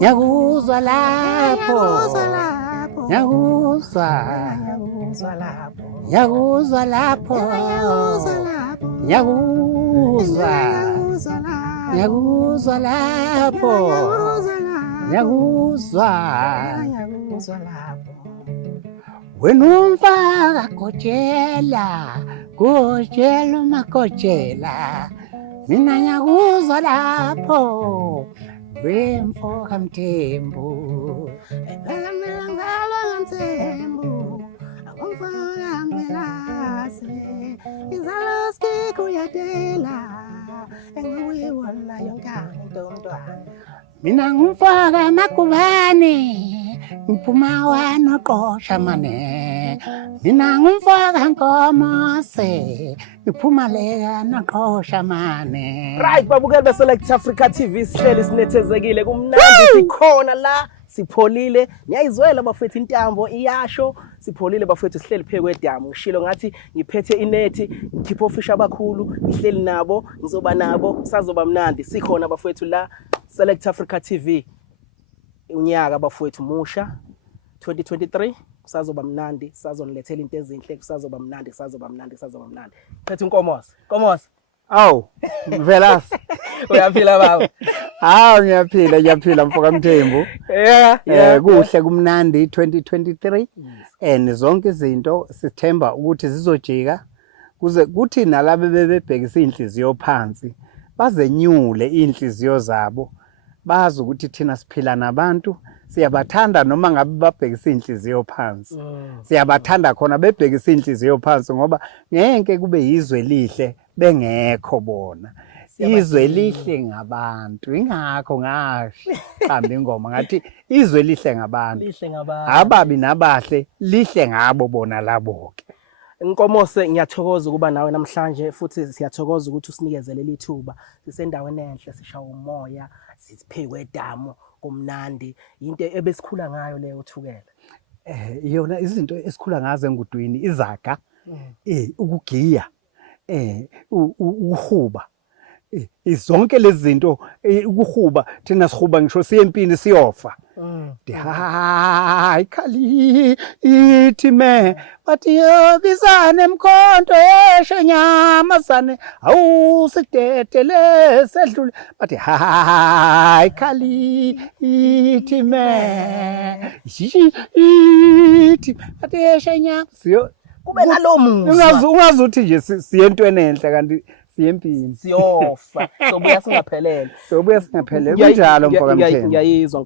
Nyakuzwa lapho. Nyakuzwa. Nyakuzwa lapho. Nyakuzwa. Nyakuzwa lapho. Nyakuzwa. Wena umfaka gojela. Gojela makojela. Mina nyakuzwa lapho. Wemfoka mthembu. Mina ngumfaka Magubane, ngiphuma wanoqosha mane. Mina ngumfaka Nkomose, ngiphuma lega noqosha mane. Right, babukeli beSelect Africa TV sihleli sinethezekile kumnandi sikhona la sipholile. Niyayizwela bafethu intambo iyasho sipholile bafethu sihleli phe kwedamu. Ngishilo ngathi ngiphethe inethi ngikhipha ofisha abakhulu ngihleli nabo ngizoba nabo sazoba mnandi sikhona bafethu la Select Africa TV. Unyaka bafethu musha 2023 kusazoba mnandi sazonilethela into ezinhle kusazoba mnandi sazoba mnandi. Phethe Nkomosi. Aw, Mvelasi. Uyaphila baba? Hawu ngiyaphila mfoka mthembu. Yeah. Kuhle kumnandi 2023 and zonke izinto sithemba ukuthi zizojika kuze kuthi nalabe bebebhekisa inhliziyo phansi bazenyule inhliziyo zabo bazi ukuthi thina siphila nabantu siyabathanda noma ngabe babhekisa inhliziyo phansi. Siyabathanda khona bebhekisa inhliziyo phansi ngoba ngeke kube yizwe lihle bengekho bona. Izwe lihle ngabantu ingakho ngasho qamba ingoma ngathi izwe lihle ngabantu. Ababi nabahle lihle ngabo bona labo ke. Nkomose ngiyathokoza ukuba nawe namhlanje futhi siyathokoza ukuthi usinikezele lithuba sisendaweni enhle sishawa umoya siphe kwedamu kumnandi into ebesikhula ngayo leyo uthukela. Yona izinto esikhula ngazo engudwini izaga ukugiya uhuba izonke lezi zinto ukuhuba thina sihuba ngisho siye empini siyofa. Hayi khali ithi me bathi yobizane emkhonto yeshe nyamazane awusidedele sedlule bathi hayi khali ithi me ithi bathi yeshe nyama siyo kube nalomuzi ungazuthi nje siye entweni enhle kanti siyempini siyofa sobuya singaphelele kunjalo mfoka mthembu. Ngiyayizwa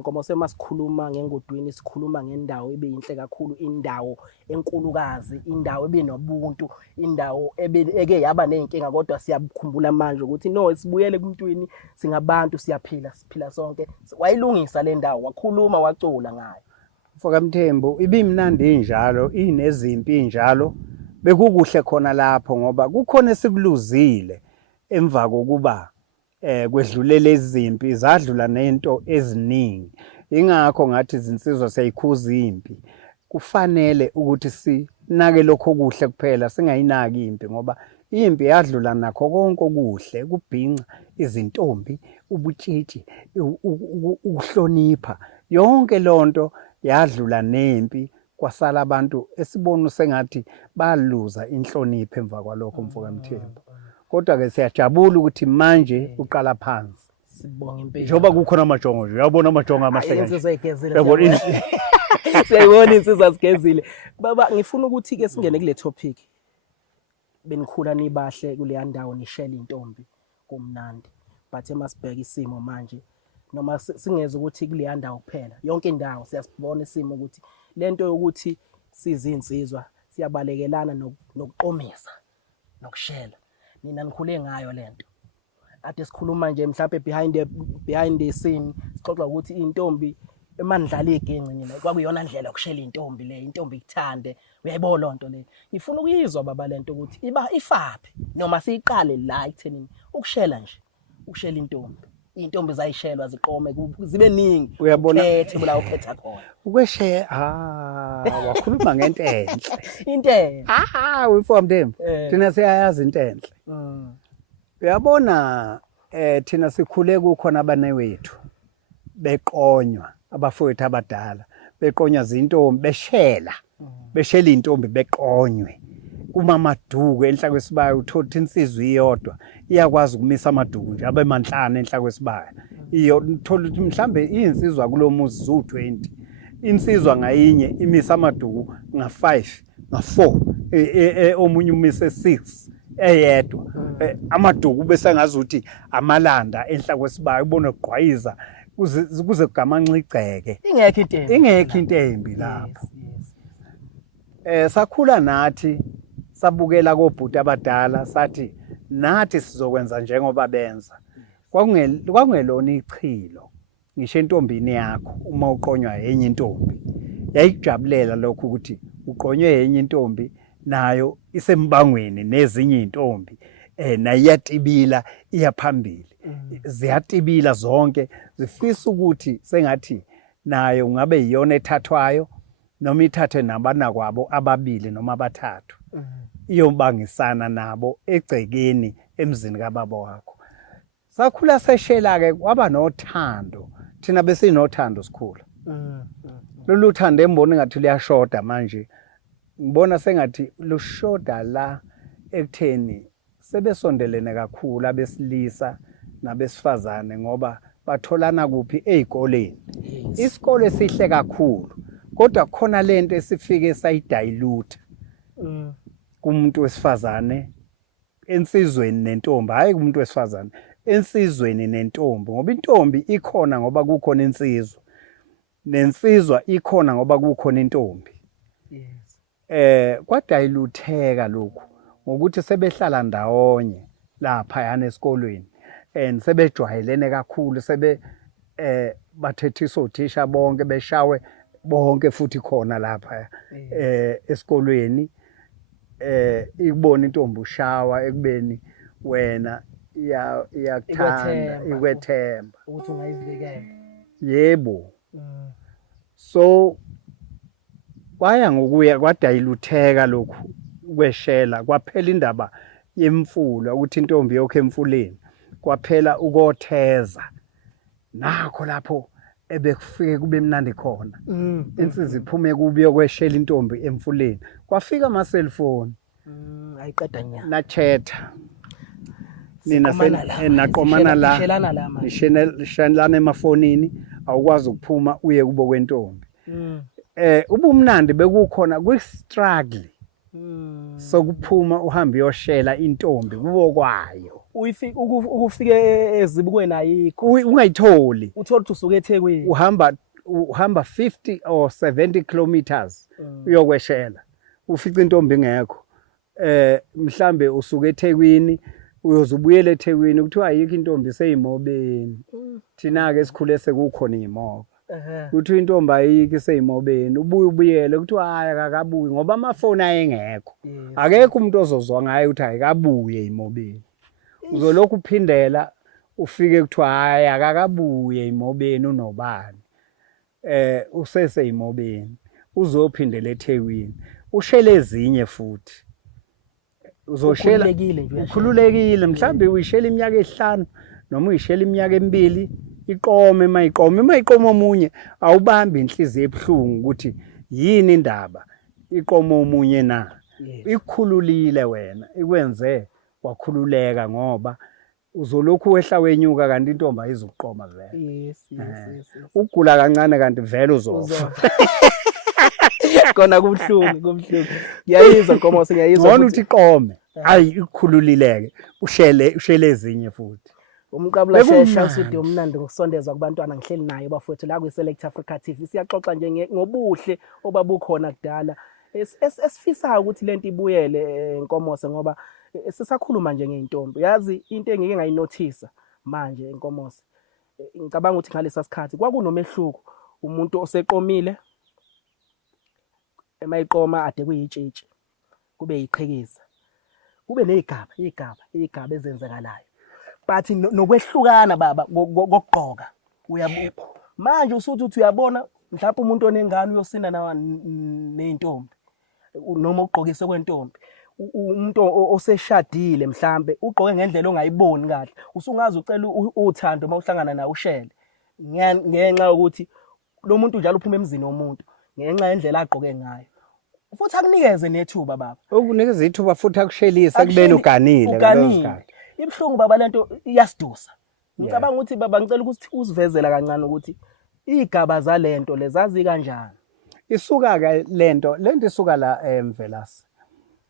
Nkomose masikhuluma ngengudwini sikhuluma ngendawo ebeyinhle kakhulu indawo enkulukazi indawo ebenobuntu indawo eke yaba nenkinga kodwa siyakukhumbula manje ukuthi no sibuyele kumntwini singabantu siphila sonke wayilungisa le ndawo wakhuluma wacula ngayo. Mfoka mthembu ibimnandi injalo inezimpi injalo bekukuhle khona lapho ngoba kukhona esikuluzile emva kokuba kwedlulele izimpi zadlula nento eziningi ingakho ngathi izinsizwa siyayikhuza impi kufanele ukuthi sinake lokho kuhle kuphela singayinaki impi ngoba impi yadlula nakho konke okuhle kubhinqa izintombi ubutshitshi ukuhlonipha yonke lonto yadlula nempi kwasala abantu esibona sengathi baluza inhlonipho emva kwalokho mfoka mthembu. Kodwa ke siyajabula ukuthi manje uqala phansi. Sibonga impela. Njoba kukhona amajongo nje uyabona amajongo amahleke. Insizwa igezile. Siyayibona insizwa sigezile. Baba ngifuna ukuthi ke singene kule topic. Benikhula nibahle kule ndawo nishela intombi kumnandi. But emasibheka isimo manje noma singeze ukuthi kule ndawo kuphela yonke indawo siyasibona isimo ukuthi lento yokuthi sizinsizwa siyabalekelana nokuqomisa nokushela nina nikhule ngayo lento ade sikhuluma nje mhlawumbe behind the scene sixoxa ukuthi intombi emandlala igenci nina kwakuyona ndlela yokushela intombi le intombi ikuthande uyayibona lonto le ngifuna ukuyizwa baba lento ukuthi ifaphi noma siyiqale la ekutheni ukushela nje ukushela intombi zayishelwa ziqome zibe ningi uyabona ethe bula ukhetha khona ukweshe wakhuluma ngento enhle into mfowethu mthembu thina siyayazi into enhle uyabona thina sikhule kukhona abanewethu beqonywa abafowethu abadala beqonywa zintombi beshela intombi beqonywe kuma amaduku enhla kwesibaya uthola insizwa iyodwa iyakwazi ukumisa amaduku nje abe manhlana enhla kwesibaya iyo uthola ukuthi mhlambe insizwa kulomuzi zu20 insizwa ngayinye imisa amaduku nga5 nga4 omunye umise 6 eyedwa amaduku bese ngazuthi amalanda enhla kwesibaya ubone ugqwayiza kuze kugamanxa igceke ingekho into embi lapho sakhula nathi sabukela kobhuti abadala sathi nathi sizokwenza njengoba benza kwakungelona ichilo ngisho entombini yakho uma uqonywa enye intombi yayikujabulela lokho ukuthi uqonywe enye intombi nayo isembangweni nezinye intombi nayiyatibila iyaphambili ziyatibila zonke zifisa ukuthi sengathi nayo ngabe iyona ethathwayo noma ithathwe nabana kwabo ababili noma abathathu iyobangisana nabo egcekeni emzini kababa wakho sakhula seshela ke kwaba nothando thina bese sinothando sikhula lolu thando embona ngathi liyashoda manje ngibona sengathi lushoda la ekutheni sebesondelene kakhulu abesilisa nabesifazane ngoba batholana kuphi ezikoleni isikole sihle kakhulu kodwa khona lento esifike sayidilute kumuntu wesifazane ensizweni nentombi hayi kumuntu wesifazane ensizweni nentombi ngoba intombi ikhona ngoba kukhona insizwa nensizwa ikhona ngoba kukhona intombi kwadilutheka lokhu ngokuthi sebehlala ndawonye lapha yana esikolweni and sebejwayelene kakhulu bathethiswa uthisha bonke beshawe bonke futhi khona lapha esikolweni ikubona intombi ushawa ekubeni wena iyakuthanda ikwethemba ukuthi ungayivikela yebo so kwaya ngokuya kwadilutheka lokhu kweshela kwaphela indaba yemfula ukuthi intombi yokho emfuleni kwaphela ukotheza nakho lapho ebekufike kube mnandi khona insizwe iphume kubi yokweshela intombi emfuleni kwafika ama cellphone ayiqeda nya na chat nina naqomana la nishelana emafonini awukwazi ukuphuma uye kubo kwentombi ubumnandi bekukhona kwi-struggle sokuphuma uhamba uyoshela intombi kubo kwayo ukufike ezibukweni ayikho ungayitholi uthola ukuthi usuke eThekwini uhamba 50 or 70 kilometers uyokweshela ufica intombi ingekho mhlambe usuke eThekwini uyozubuyela eThekwini kuthiwa ayikho intombi seyimobeni thina ke esikhule sekukhona imoba kuthi intombi ayikho seyimobeni ubuyele kuthiwa hayi akakabuyi ngoba amafoni ayengekho akekho umuntu ozozwa ngaye ukuthi ayikabuye imobeni uzolokhu uphindela ufike kuthiwa hayi akakabuye imobeni unobani useseyimobeni uzophindela eThekwini ushele ezinye futhi uzoshela ukhululekile mhlambe uyishela iminyaka emihlanu noma uyishela iminyaka emibili iqome mayiqome omunye awubambi inhliziyo ebhlungu ukuthi yini indaba iqome omunye na ikhululile wena ikwenze wakhululeka ngoba uzolokhu wehla wenyuka kanti intombi ayizuqoma vele yes ugula kancane kanti vele uzofa kona kubhlungu ngiyayizwa ngoba ngiyayizwa ngona uthi iqome hayi ikhululileke ushele ezinye futhi Mqabula sheshe studio omnandi ngokusondezwa kubantwana ngihleli naye bafowethu la kwi-Select Africa TV siyaxoxa nje ngobuhle obabukhona kudala esifisayo ukuthi lento ibuyele Nkomose ngoba sisakhuluma nje ngeintombi yazi into engike ngayinothisa manje Nkomose ngicabanga ukuthi ngalesa sikhathi kwakunomehluko umuntu oseqomile emayiqoma ade kuyitshitshi kube yiqhekeza kube nezigaba ezenzekalayo but nokwehlukana baba kokugqoka uyabona manje usuthi uyabona mhlawumbe umuntu onengane uyosinda neintombi noma ugqokise kwentombi umuntu oseshadile mhlambe ugqoke ngendlela ongayiboni kahle usungazi ucela uthando mawuhlangana nawe ushele ngenxa ukuthi lo muntu njalo uphuma emzini womuntu ngenxa yendlela agqoke ngayo. Futhi akunikeze nethuba baba. Ukunikeza ithuba futhi akushelise kubeni uganile ngalezo zikhathi. Ibhlungu baba lento iyasidusa. Ngicabanga ukuthi baba ngicela ukuthi usivezela kancane ukuthi igaba zalento lezazi kanjani. Isuka ke lento isuka la eMvelasi.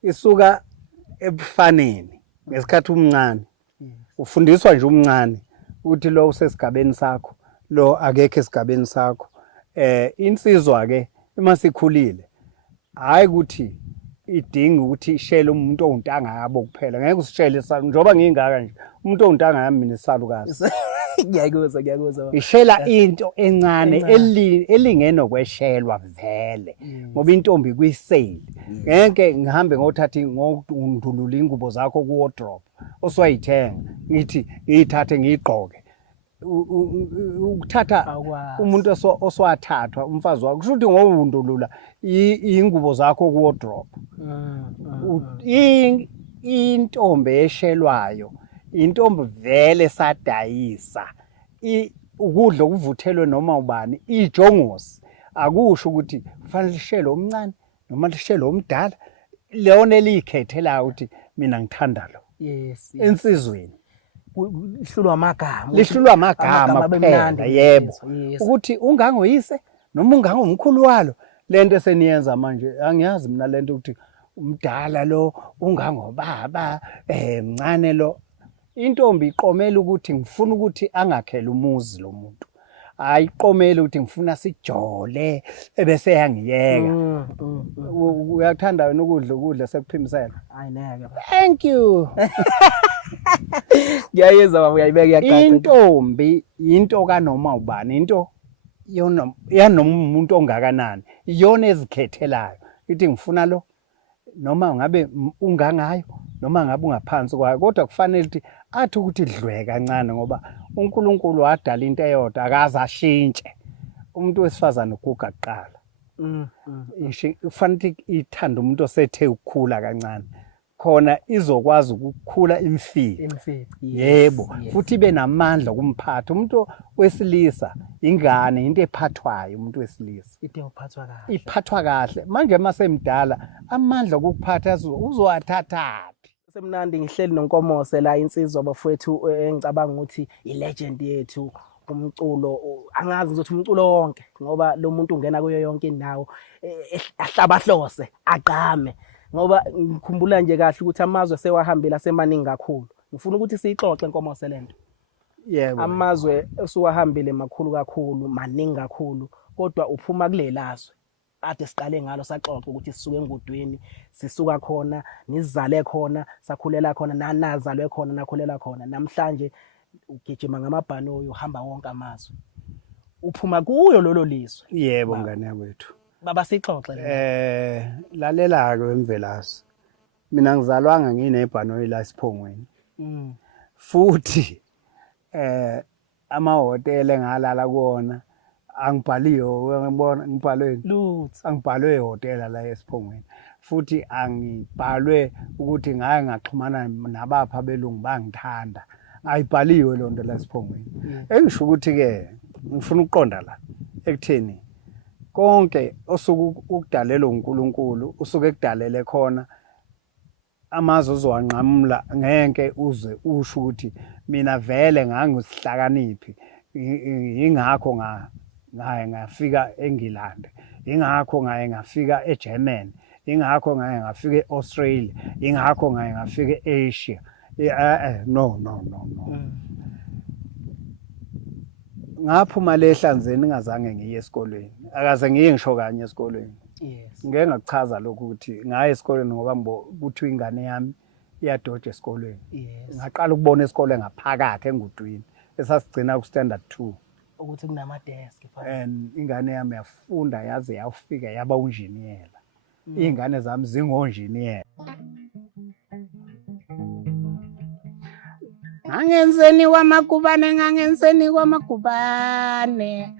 Isuka ebufaneni ngesikhathi umncane. Ufundiswa nje umncane ukuthi lo usesigabeni sakho, lo akekho esigabeni sakho. Insizwa ke uma sikhulile hayi ukuthi idinga ukuthi ishele umuntu owuntanga yabo kuphela. Ngeke usishele njoba ngingaka nje. Umuntu owuntanga yami mina isalukazi. Ngiyakuzwa. Ishela into encane elingeno kweshelwa vele. Ngoba intombi kuyiseli. Ngeke ngihambe ngothatha ngondulula ingubo zakho ku wardrobe. Oswayithenga ngithi ngiyithathe ngiyigqoke. Ukuthatha umuntu oswathathwa umfazi wakho kusho ukuthi ngowundulula ingubo zakho ku wardrobe. Intombi eshelwayo intombi vele sadayisa ukudla okuvuthelwe noma ubani ijongosi akusho ukuthi kufanele lishele omncane noma lishele omdala leona elikhethela ukuthi mina ngithanda lo. Insizweni lihlulwa amagama kuphela. Yebo ukuthi ungangoyise noma ungangomkhulu walo lento eseniyenza manje angiyazi mina lento ukuthi umdala lo ungangobaba mncane lo. Intombi iqomela ukuthi ngifuna ukuthi angakhela umuzi lo muntu. Ayiqomela ukuthi ngifuna sijole ebese yangiyeka. Uyathanda wena ukudla sekuphimisela? Hayi neke. Thank you. Ngiyayeza baba uyayibeka iyaqaqa. Intombi into kanoma ubani into yanoma umuntu ongakanani iyona ezikhethelayo. Ithi ngifuna lo noma ngabe ungangayo noma ngabe ungaphansi kwayo kodwa kufanele ukuthi athi ukuthi dlwe kancane ngoba uNkulunkulu wadala into eyodwa akaze ashintshe. Umuntu wesifazane uguga kuqala. Kufanele ithanda umuntu osethe ukukhula kancane khona izokwazi ukukhula imfihlo. Yebo futhi ibe namandla kumphatha. Umuntu wesilisa ingane into ephathwayo umuntu wesilisa. Iphathwa kahle. Manje masemdala amandla okuphatha uzowathathaphi. Semnandi ngihleli noNkomose la insizwa bafowethu engicabanga ukuthi ilegend yethu umculo angazi ngizothi umculo wonke ngoba lo muntu ungena kuyo yonke indawo ahlabahlose aqame ngoba ngikhumbula nje kahle ukuthi amazwe sewahambela semaningi kakhulu. Ngifuna ukuthi siyixoxe Nkomose lento. Yebo. Amazwe esuwahambile makhulu kakhulu maningi kakhulu kodwa uphuma kulelazwe ade siqale ngalo saxoxa ukuthi sisuke engudweni sisuka khona nizale khona sakhulela khona nanazalwe khona nakhulela khona namhlanje ugijima ngamabhanoyi uhamba wonke amazwe uphuma kuyo lolo lizwe. Yebo ngane yakwethu. Baba sixoxe lalela ke eMvelasi. Mina ngizalwanga nginebhanoyi la Siphongweni. Futhi amahotela engalala kuona angibhaliyo ngibona ngibhalwe lutho angibhalwe ehotela la eSiphongweni. Futhi angibhalwe ukuthi ngaye ngaxhumana nabapha belungu bangithanda. Ayibhaliwe lonto la eSiphongweni. Engisho ukuthi ke ngifuna ukuqonda la ekutheni konke osuku ukudalelwa uNkulunkulu usuke ekudalele khona amazwe uzowanqamula ngeke uze usho ukuthi mina vele ngangisihlakaniphi ingakho ngaye ngafika eNgilandi ingakho ngaye ngafika eGermany ingakho ngaye ngafika eAustralia ingakho ngaye ngafika eAsia. No. Ngaphuma lehlanzeni ngazange ngiye esikolweni akaze ngiye ngisho kanye esikolweni. Ngeke ngakuchaza lokho ukuthi ngaye esikolweni ngoba ukuthi ingane yami iyadoja esikolweni. Ngaqala ukubona esikolweni ngaphakathi engudwini esasigcina ku standard 2 ukuthi kunama desk and ingane yami yafunda yaze yafika yaba unjiniyela. Izingane zami zingonjiniyela. Ngangenzeni kwaMagubane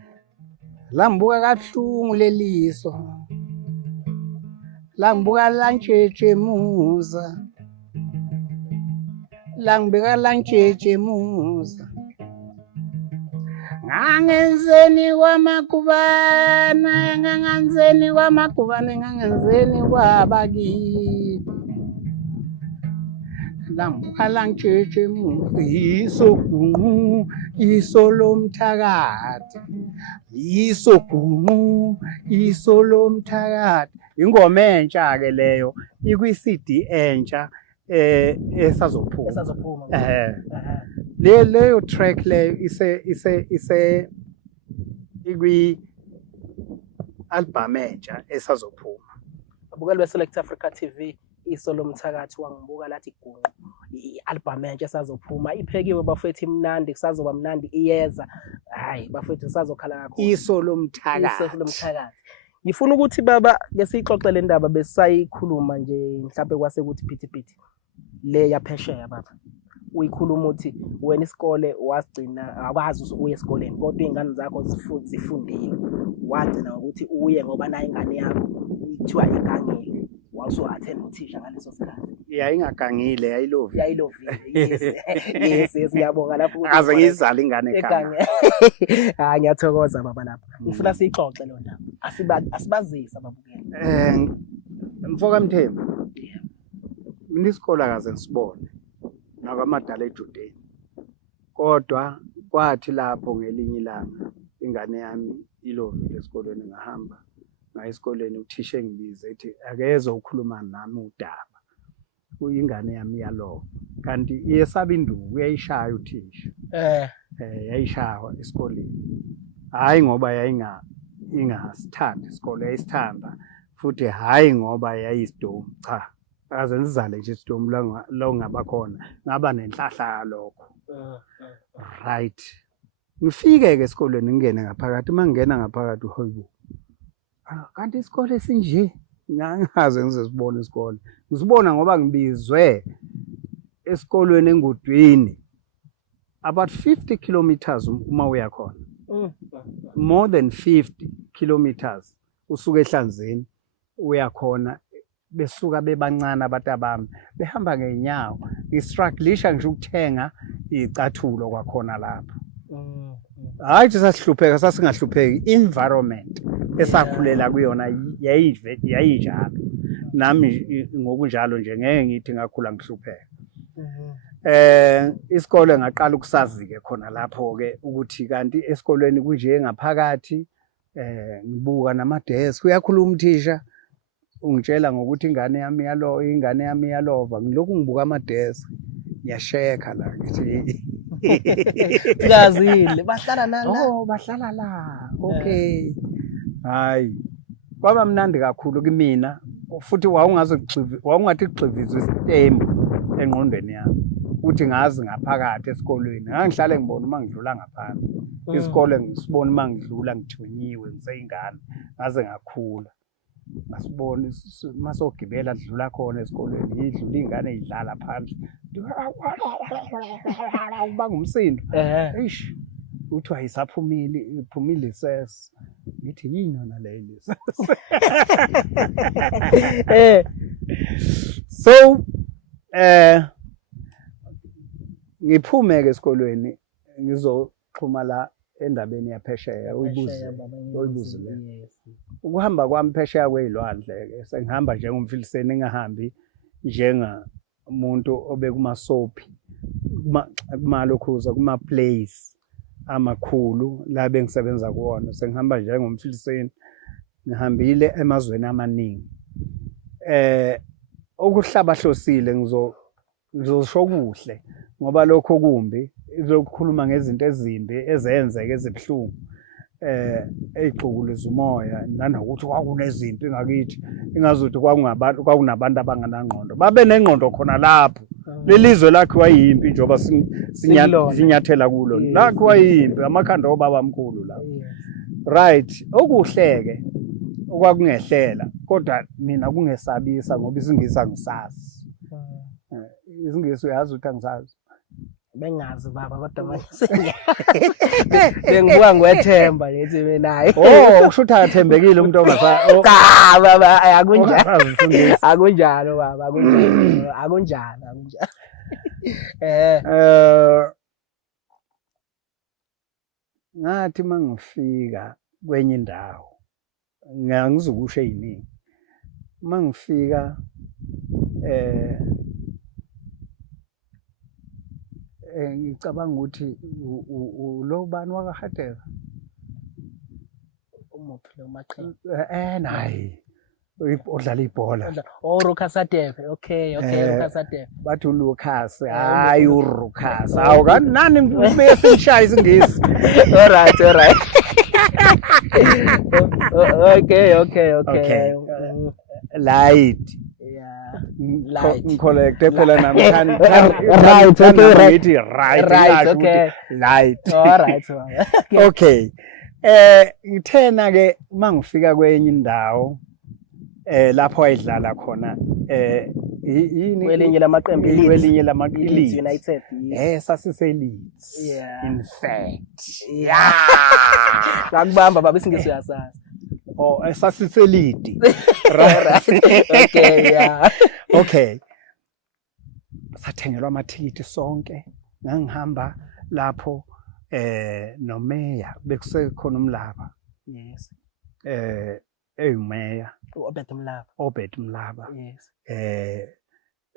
lambuka kahlungu leliso lambuka lantshechemuza langibeka lantshechemuza ngangenzeni kwaMagubane ngangenzeni kwaMagubane ngangenzeni kwabakithi lamkhala ngitshetshe isogunqu isolomthakathi isogunqu isolomthakathi ingoma entsha ke leyo ikwi-CD entsha esazophuma leyo track leyo ise ikwi album entsha esazophuma abukeli be-Select Africa TV isolo mthakathi wangibuka lathi gunqu i-album entsha esazophuma iphekiwe bafethu imnandi kusazoba mnandi iyeza hayi bafethu sisazokhala kakhulu isolo mthakathi ngifuna ukuthi baba ke siyixoxele indaba besisayikhuluma nje mhlawumbe kwase kuthi phithi le yaphesheya baba uyikhuluma uthi wena isikole wasigcina akwazi uye esikoleni kodwa izingane zakho zifundile wagcina ukuthi uye ngoba nayo ingane yakho ithiwa igangile waso attend uthisha ngaleso sikhathi yayingagangile yayilovile yes ngiyabonga lapho aze ngizala ingane ekhaya ngiyathokoza baba lapha ngifuna siyixoxe lo ndaba asibazisa babukeli mfoka Mthembu mina isikole akaze ngisibone nakamadala ejudeni kodwa kwathi lapho ngelinye ilanga ingane yami ilovile esikoleni ngahamba ngaye esikoleni uthisha engibize ethi akezo ukukhuluma nami udaba uyingane yami yalova kanti iyesaba induku uyayishaya uthisha yayishaya esikoleni hayi ngoba ingasithanda isikole yayisithanda futhi hayi ngoba yayisidomu cha akaze ngizale nje isidomu la ngaba khona ngaba nenhlahla lokho right ngifike ke esikoleni ngingene ngaphakathi mangena ngaphakathi hoyibo kanti isikole sinje ngangaze ngizesibona isikole ngisibona ngoba ngibizwe esikolweni engudwini about 50 kilometers uma uya khona more than 50 kilometers usuka eHlanzeni uya khona besuka bebancane abatabami behamba ngenyawo istrugglisha nje ukuthenga icathulo kwakhona lapho hayi nje sasihlupheka sasingahlupheki environment esakhulela kuyona yayinjalo nami ngokunjalo nje ngeke ngithi ngakhula ngihlupheka isikole ngaqala ukusazi ke khona lapho ke ukuthi kanti esikolweni kunje ngaphakathi ngibuka namadesk uyakhuluma uthisha ungitshela ngokuthi ingane yami yalova ngilokhu ngibuka amadesk ngiyasheka la ngithi Ngazile bahlala nala bahlala la okay hayi kwaba mnandi kakhulu kimi futhi wawungathi kuxivizwe isitembu engqondweni yami uthi ngazi ngaphakathi esikolweni ngangihlale ngibona uma ngidlula ngaphansi isikole ngisibona uma ngidlula ngithunyiwe ngiseyingane ngaze ngakhula ngasibona masogibela dlula khona esikolweni ngidlula ingane idlala phandle ubanga umsindo eish uthi ayisaphumile iphumile ses ngithi yini yona le so ngiphume ke esikolweni ngizoxhuma la endabeni yaphesheya uyibuze le ukuhamba kwami phesheya kwezilwandle ke sengihamba njengomfiliseni engahambi njengamuntu obekumasophi kumalokhuza kuma place amakhulu la bengisebenza kuona sengihamba njengomfiliseni ngihambile emazweni amaningi okuhlabahlosile ngizosho kuhle ngoba lokho kumbi izokukhuluma ngezinto ezimbi ezenzeke ezibhlungu eyixukuleza umoya nanokuthi kwakunezimpi ngakithi ingazuthi kwakunabantu abanganangqondo babe nengqondo khona lapho lelizwe lakhiwa yimpi njoba sinyathela kulo lakhiwa yimpi amakhanda obaba omkhulu la right okuhleke okwakungehlela kodwa mina kungesabisa ngoba isingisi angisazi isingisi uyazi ukuthi angisazi bengazi baba kodwa manje bengibuka ngwethemba lethi mina hayi usho ukuthi akathembekile umuntu ongasa cha baba akunjalo baba akunjalo ngathi mangifika kwenye indawo ngizokusho eziningi mangifika ngicabanga ukuthi lo bani wakaHatela umuphi lo maqhinga nayi odlala ibhola Rukasadeve okay Rukasadeve bathi uLucas hayi uRucas awukani nani bese ngishaya isingisi all right okay light yeah ngikholekte phela namhlanje right okay light all right okay ngithena ke mangifika kwenye indawo lapho ayidlala khona yini welinye lamaqembu welinye lamaqembu Leeds United sasise Leeds in fact ngakubamba baba isingisi uyasazi sasise Leeds right okay yeah okay sathengelwa amathikithi sonke ngangihamba lapho nomeya bekusekhona umlaba yes eyimeya Obed Mlaba yes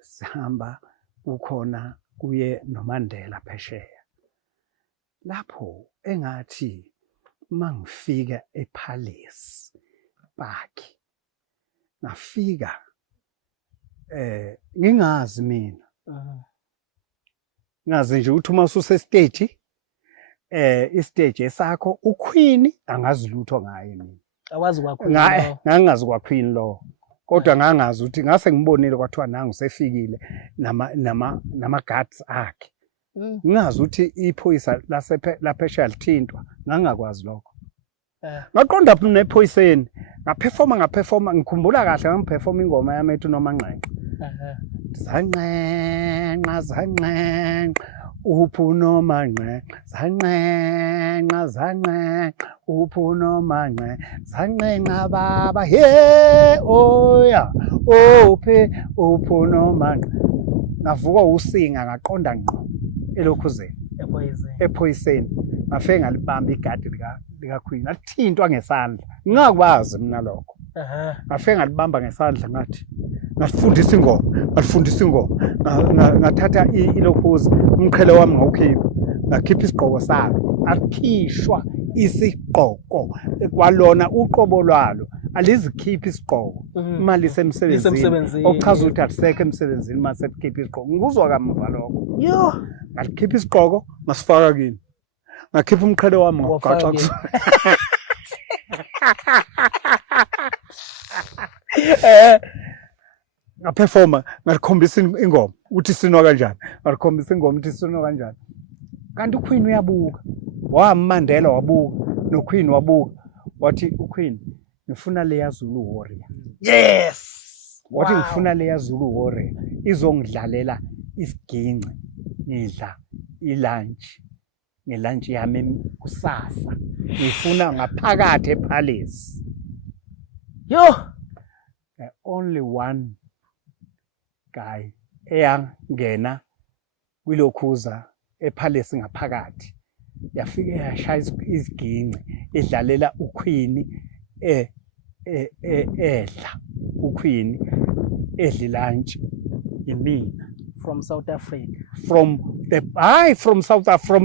sihamba ukhona kuye noMandela phesheya lapho engathi mangifika ePalace Park ngafika ngingazi mina ngazi nje ukuthi uma ususe stage istage esakho uQueen angazi lutho ngaye mina awazi kwaQueen ngangazi kwaQueen lo kodwa ngangazi ukuthi ngase ngibonile kwathiwa nangu sefikile nama guards akhe ngingazi ukuthi iphoyisa laphesheya lithintwa ngangakwazi lokho ngaqonda phela nephoyiseni ngaperforma ngikhumbula kahle ngiperforma ingoma yami ethi nomanqenqe zanqenqa uphunomanqe zanqenqa uphunomanqe zanqenqa baba he oya ophe uphunomanqe ngavuka usinga ngaqonda ngqo elokhuzeni ephoyiseni ngafike ngalibamba igadi likaQueen alithintwa ngesandla ngingakwazi mina lokho ngafike ngalibamba ngesandla ngathi ngafundisa ingoma ngathatha ilokhuzi umqhele wami ngawukhipha ngakhipha isigqoko sami akhishwa isigqoko kwalona uqobo lwalo alizikhipha isigqoko imali semsebenzini okuchaza ukuthi alisekho emsebenzini mase likhipha isigqoko ngikuzwa kamuva lokho ngalikhipha isigqoko ngasifaka kini ngakhipha umqhele wami ngawugaxa ngaperforma ngalikhombisa ingoma ukuthi sinwa kanjani ngalikhombisa ingoma ukuthi sinwa kanjani kanti uQueen uyabuka waMandela wabuka noQueen wabuka wathi uQueen ngifuna leya Zulu warrior yes wathi ngifuna leya Zulu warrior izongidlalela isiginci ngidla ngelunch yami kusasa ngifuna ngaphakathi ePalace only one guy eyangena kwilokhuza ePalace ngaphakathi yafika yashaya iziginci edlalela uQueen edla uQueen edla lunch imina from South Africa from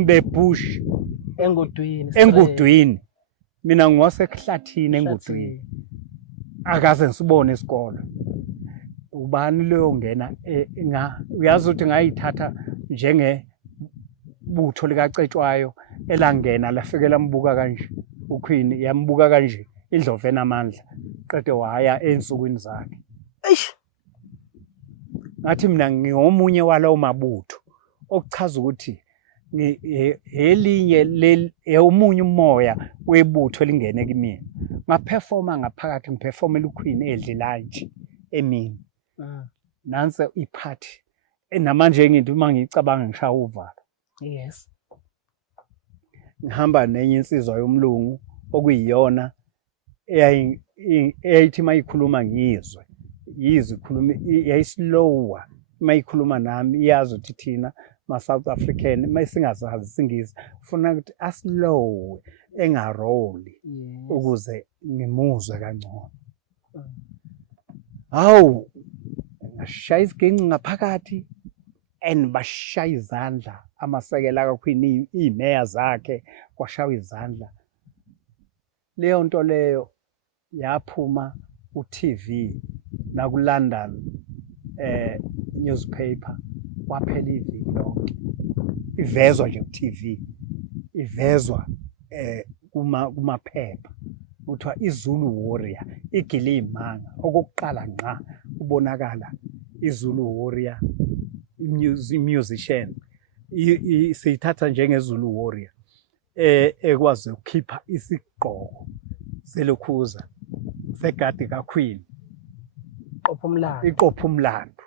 the bush engudwini mina ngiwasehlathini engudwini akaze ngisibone isikolo ubani leyo ngena uyazi ukuthi ngayithatha njenge butho likacetshwayo elangena lafikela mbuka kanje uQueen yambuka kanje indlove enamandla qede waya ensukwini zakhe ngathi mina ngiyomunye walawo mabutho okuchaza ukuthi elinye omunye umoya webutho elingene kimi ngaperforma ngaphakathi ngiperformela uQueen edla lunch emini nanse iphathi namanje ngithi uma ngicabanga ngishaya uvalo yes ngihamba nenye insizwa yomlungu okuyiyona eyayithi mayikhuluma ngizwe yizikhuluma yayislower mayikhuluma nami iyazi ukuthi thina ma-South African masingazazi isingisi ufuna ukuthi aslow engaroli ukuze ngimuzwe kangcono. Hawu ngashaya isiginci ngaphakathi and bashaya izandla amasekela kakhulu imeya zakhe kwashaya izandla. Leyo nto leyo yaphuma ku-TV naku-London newspaper kwaphela iviki lonke. Ivezwa nje ku-TV, ivezwa kumaphepha kuthiwa iZulu Warrior igilimanga. Okokuqala ngqa kubonakala iZulu Warrior musician siyithatha njengeZulu Warrior ekwazi ukukhipha isigqoko selokhuza segadi kaQueen iqopha umlando.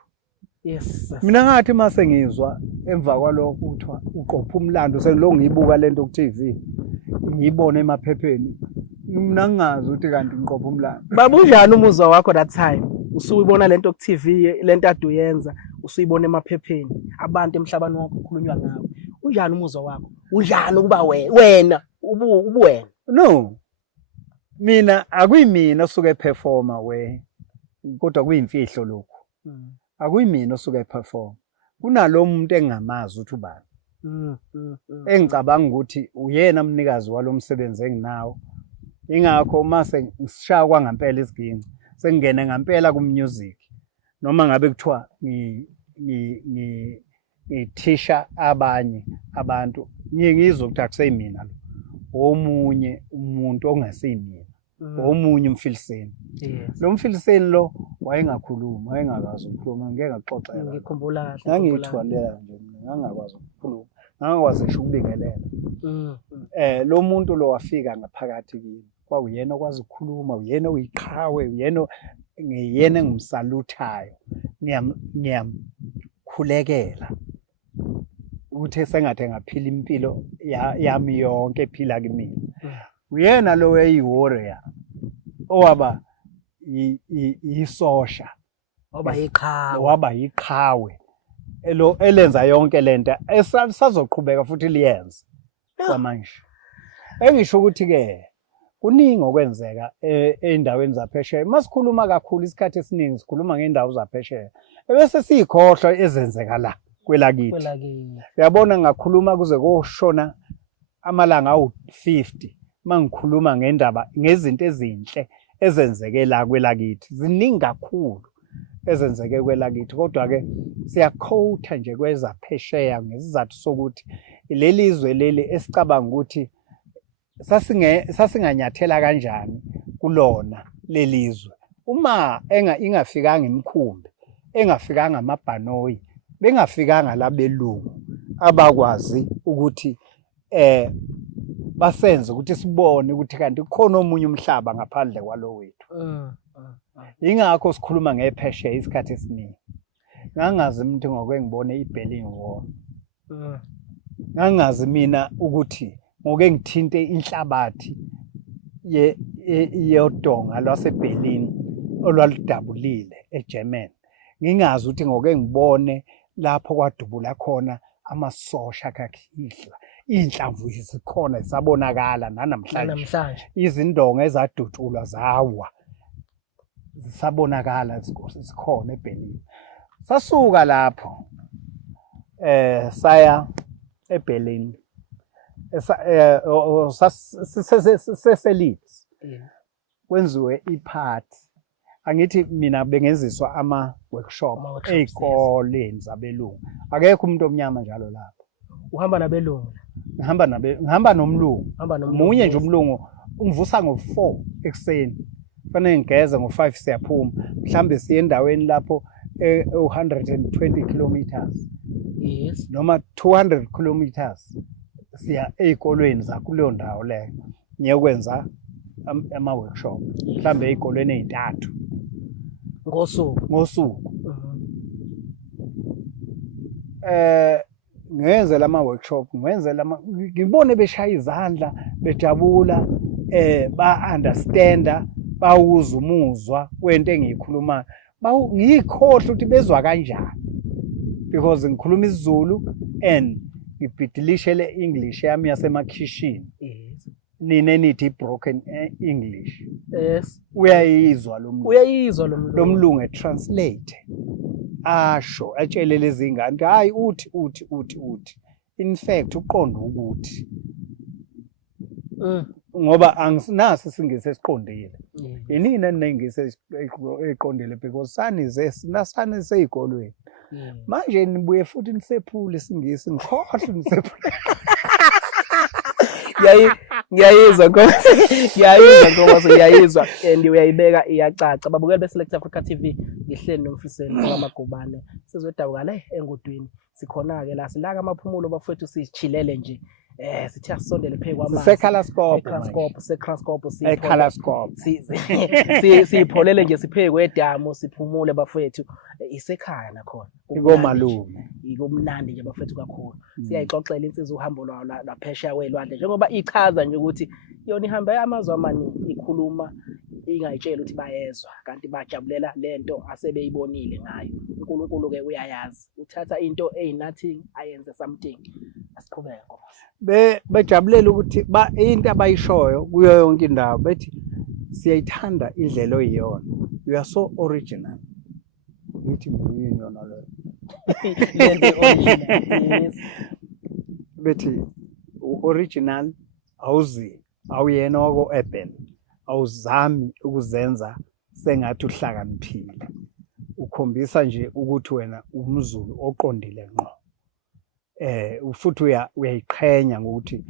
Yes. Mina ngathi mase ngizwa emva kwalokho kuthiwa uqopha umlando seloko ngiyibuka lento ku-TV ngiyibone emaphepheni mina ngingazi ukuthi kanti ngiqopha umlando. Baba unjani umuzwa wakho that time? Usuyibona lento ku-TV lento ade uyenza usuyibona emaphepheni abantu emhlabeni wonke kukhulunywa ngawe. Unjani umuzwa wakho? Unjani ukuba wena ubuwena? No. Mina akuyimina osuke performa kodwa kuyimfihlo lokho. Akuyimina osuke perform. Kunalo muntu engingamazi ukuthi ubani. Engicabanga ukuthi uyena umnikazi walomsebenzi enginawo. Ingakho mase ngisishaya kwangampela isiginci sengingene ngampela ku-music noma ngabe kuthiwa ngithisha abanye abantu ngizwe ukuthi akuseyimina lo. Omunye umuntu ongasiyimina. Omunye umfiliseni. Lo mfiliseni lo wayengakhuluma, wayengakwazi ukukhuluma, ngeke ngaxoxela. Ngikhumbula ngangiyithwalela nje mina, ngangakwazi ukukhuluma, ngangakwazi ngisho ukubingelela. Lo muntu lo wafika ngaphakathi kimi. Kwakuyena okwazi ukukhuluma, uyena oyiqhawe, ngiyena engimsaluthayo. Ngiyamkhulekela ukuthi sengathi engaphila impilo yami yonke ephila kimina. Uyena lo weyi-warrior owaba isosha waba yiqhawe elenza yonke lento esazoqhubeka futhi liyenze kwamanje. Engisho ukuthi-ke kuningi okwenzeka ey'ndaweni zaphesheya. Masikhuluma kakhulu isikhathi esiningi sikhuluma ngey'ndawo zaphesheya ebese siyikhohlwa ezenzeka la kwelakithi. Uyabona ngakhuluma kuze koshona amalanga awu-50 mangikhuluma ngezinto ezinhle ezenzeke la kwelakithi. Ziningi kakhulu ezenzeke kwelakithi kodwa-ke siyakhowutha nje kwezaphesheya ngesizathu sokuthi leli zwe leli esicabanga ukuthi sasinganyathela kanjani kulona lelizwe uma ingafikanga imikhumbi, engafikanga amabhanoyi, bengafikanga labelungu abakwazi ukuthi basenze ukuthi sibone ukuthi kanti kukhona omunye umhlaba ngaphandle kwalo wethu. Ingakho sikhuluma ngephesheya isikhathi esiningi. Ngangazi umuntu ngokwengibone iBerlin Wall. Ngangazi mina ukuthi ngoke ngithinte inhlabathi yodonga lwaseBerlin olwaludabulile eGerman. Ngingazi ukuthi ngoke ngibone lapho kwadubula khona amasosha kaKhihla. Inhlamvu zikhona zisabonakala nanamhlanje. Izindonga ezadutshulwa zawa zisabonakala zikhona eBerlin. Sasuka lapho saya eBerlin. Seselids kwenziwe iphathi. Angithi mina bengenziswa ama-workshop ey'koleni zabelungu. Akekho umuntu omnyama njalo lapho. Uhamba nabelungu? Ngihamba nomlungu. Munye nje umlungu ungivusa ngo-4 ekuseni. Kufanele ngigeze ngo-5 siyaphuma. Mhlambe siye endaweni lapho 120 kilometers. Yes. Noma 200 kilometers. Siya ey'kolweni zakuleyo ndawo leyo. Ngiyokwenza ama-workshop. Mhlambe ey'kolweni ey'ntathu. Ngosuku. Ngenzela ama-workshop, ngibone beshaya izandla, bejabula, ba-understanda, bawuza umuzwa wento engiyikhulumayo. Ngiyikhohle ukuthi bezwa kanjani because ngikhuluma isiZulu, and ngibhidilishe le English yami yasemakhishini Yes. nine nithi broken English Yes. uyayizwa lo mlungu Uyayizwa lo lo mlungu etranslate asho atshele lezi ngane hayi uthi in fact uqonda ukuthi ngoba anginasi singise siqondile yinina ningise eqondile because sani seyikolweni manje nibuye futhi nisephule singisi ngikhohle nisephule ngiyayizwa ngoba ngiyayizwa and uyayibeka iyacaca babukela beSelect Africa TV ngihleli nomfiseni Magubane sizodabuka le engodweni sikhona ke la silaka amaphumulo bafethu sichilele nje sithi asondele phe kwamanzi seCrascope sipholele nje siphe kwedamu siphumule bafethu isekhaya nakhona ikomalume ikumnandi nje bafethu kakhulu siyayixoxela insizwa uhambo lwayo laphesheya kwelwandle njengoba ichaza nje ukuthi yona ihamba amazwe amaningi ikhuluma ingayitshela ukuthi bayezwa kanti bajabulela lento asebeyibonile ngayo uNkulunkulu ke uyayazi uthatha into nothing ayenze something asiqhubeke bejabulela ukuthi into abayishoyo kuyo yonke indawo bethi siyayithanda indlela oyiyona you are so original ngithi yini yona lo lento original yes bethi original awuyena wako urban awuzami ukuzenza sengathi uhlakaniphile ukhombisa nje ukuthi wena umZulu oqondile ngqo futhi uyayiqhenya ngokuthi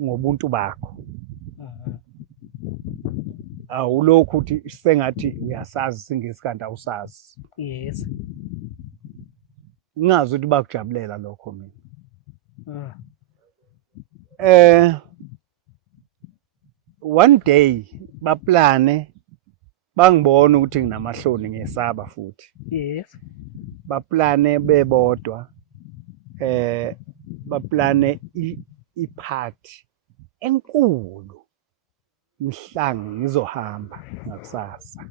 ngobuntu bakho awulokhu ukuthi sengathi uyasazi singesikanda awusazi yes ngazi ukuthi bakujabulela lokho mina one day baplane bangibona ukuthi nginamahloni ngesaba futhi yes baplane bebodwa baplane iphathi enkulu mhlangu ngizohamba ngakusasa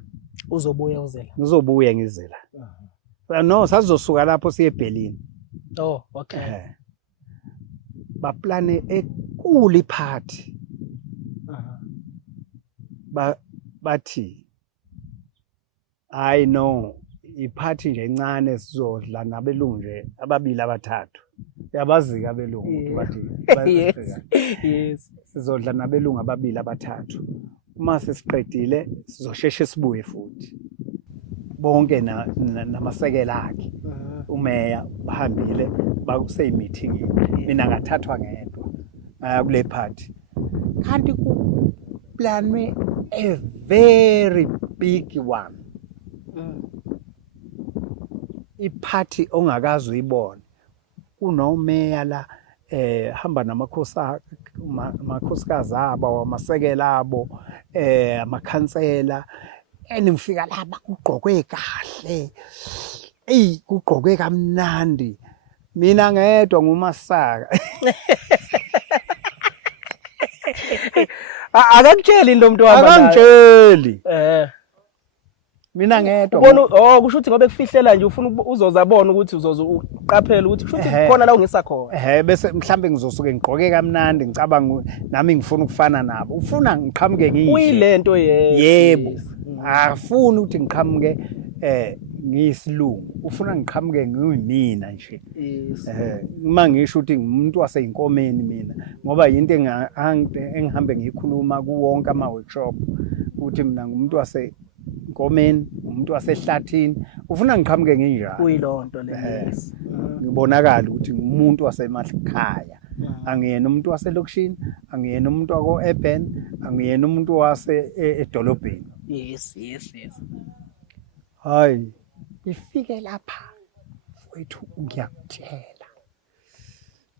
ngizobuya ngizela no sazosuka lapho siye eBerlin okay baplane ekuli iphathi bathi I know iphathi nje encane sizodla nabelungu nje ababili abathathu yabazika abelungu bathi yes sizodla nabelungu ababili abathathu uma sesiqedile sizosheshe sibuye futhi bonke namasekela akhe umeya bahambile bakuse meeting mina ngathathwa ngedwa kule party kanti ku planwe a very big one iphathi ongakazi uyibona kunomeya la hamba namakhosikazi abo amasekela abo amakhansela enimfika lapha kugqokwe kahle kugqokwe kamnandi mina ngedwa ngumasaka akakutsheli into umuntu wahamba akangitsheli mina ngedwa ubona kusho ukuthi ngobe kufihlela nje ufuna uzoza abone ukuthi uzoza uqaphela ukuthi kusho ukuthi khona la ungisa khona bese mhlambe ngizosuke ngigqoke kamnandi ngicabanga nami ngifuna ukufana nabo ufuna ngiqhamuke ngisho uyilento yebo afuni ukuthi ngiqhamuke ngiyisilungu ufuna ngiqhamuke ngiyimina nje uma ngisho ukuthi ngumuntu waseyinkomeni mina ngoba yinto engihambe ngikhuluma kuwonke ama workshop ukuthi mina ngumuntu waseyinkomeni umuntu wasehlathini ufuna ngiqhamuke nginjalo kuyilonto le ngibonakala ukuthi ngumuntu wasemakhaya angiyena umuntu waselokishini angiyena umuntu wako urban angiyena umuntu wase edolobheni yes hayi ifike lapha wethu ngiyakutshela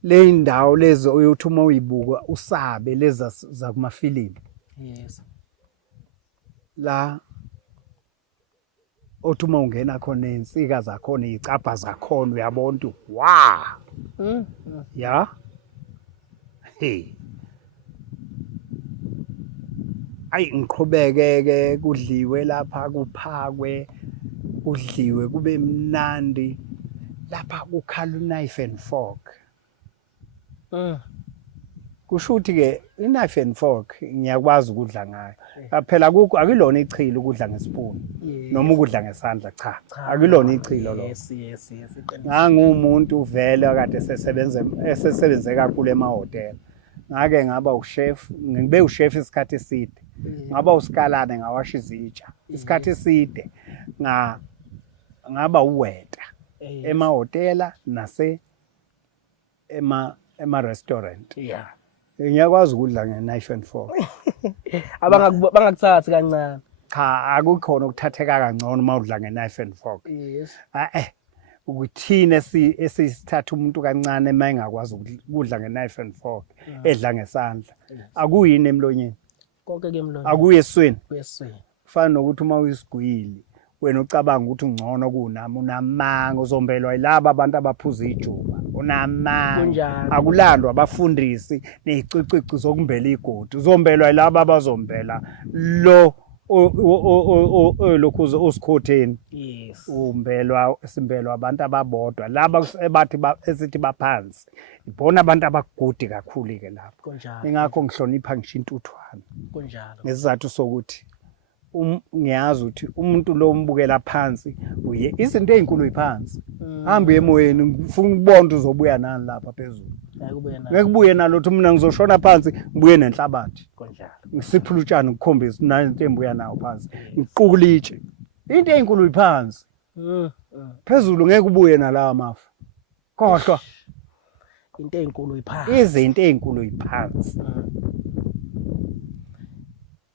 le indawo lezo uyothi uma uyibuka usabe leza zakumafilimu yes la othi uma ungena khona insika zakhona izicapha zakhona uyabona ukuthi wa ya ayi ngiqhubeke kudliwe lapha kuphakwe kudliwe kube mnandi lapha kukhala knife and fork. Kusho ukuthi ke knife and fork ngiyakwazi ukudla ngayo. Phela akilona ichilo ukudla ngespoon noma ukudla ngesandla cha. Akilona ichilo lo. Yes. Ngangumuntu vele akade esesebenze kakhulu emahotela. Ngake ngaba uchef, ngibe uchef isikhathi eside. Ngaba usikalane ngawasha izitsha. Isikhathi eside ngaba uweta emahotela nase ema restaurant. Yeah. Ngiyakwazi ukudla nge-knife and fork. Bangakuthathi kancane. Cha, akukhona ukuthatheka kangcono uma udla nge-knife and fork. Yes. Ukuthina esisithatha umuntu kancane uma engakwazi ukudla nge-knife and fork edla ngesandla. Akuyini emlonyeni. Konke ke emlonyeni. Akuye esweni. Kuyesweni. Kufana nokuthi uma uyisigwili wena ucabanga ukuthi ungcono kunami unamanga uzombelwa yilabo abantu abaphuza ijuba. Unamanga. Akulandwa abafundisi nezicicici zokumbela igodi. Uzombelwa yilabo abazombela lo lokhu usikhotheni. Yes. Simbelwa abantu ababodwa laba ebathi esithi baphansi. Ibona abantu abagudi kakhulu ke lapho. Kunjalo. Ingakho ngihlonipha ngisho intuthwane. Kunjalo. Ngesizathu sokuthi ngiyazi ukuthi umuntu lo umbukela phansi uye izinto ezinkulu iphansi. Hamba emoyeni ngifuna ukubona uzobuya nani lapha phezulu. Ngekubuye nalothu mina ngizoshona phansi ngibuye nenhlabathi. Kunjalo. Ngisiphula utshani ngikhombisa nanto embuya nawo phansi. Ngiqukulitshe. Into ezinkulu iphansi. Phezulu ngeke ubuye nalawa mafu. Khohlwa into ezinkulu iphansi. Izinto ezinkulu iphansi.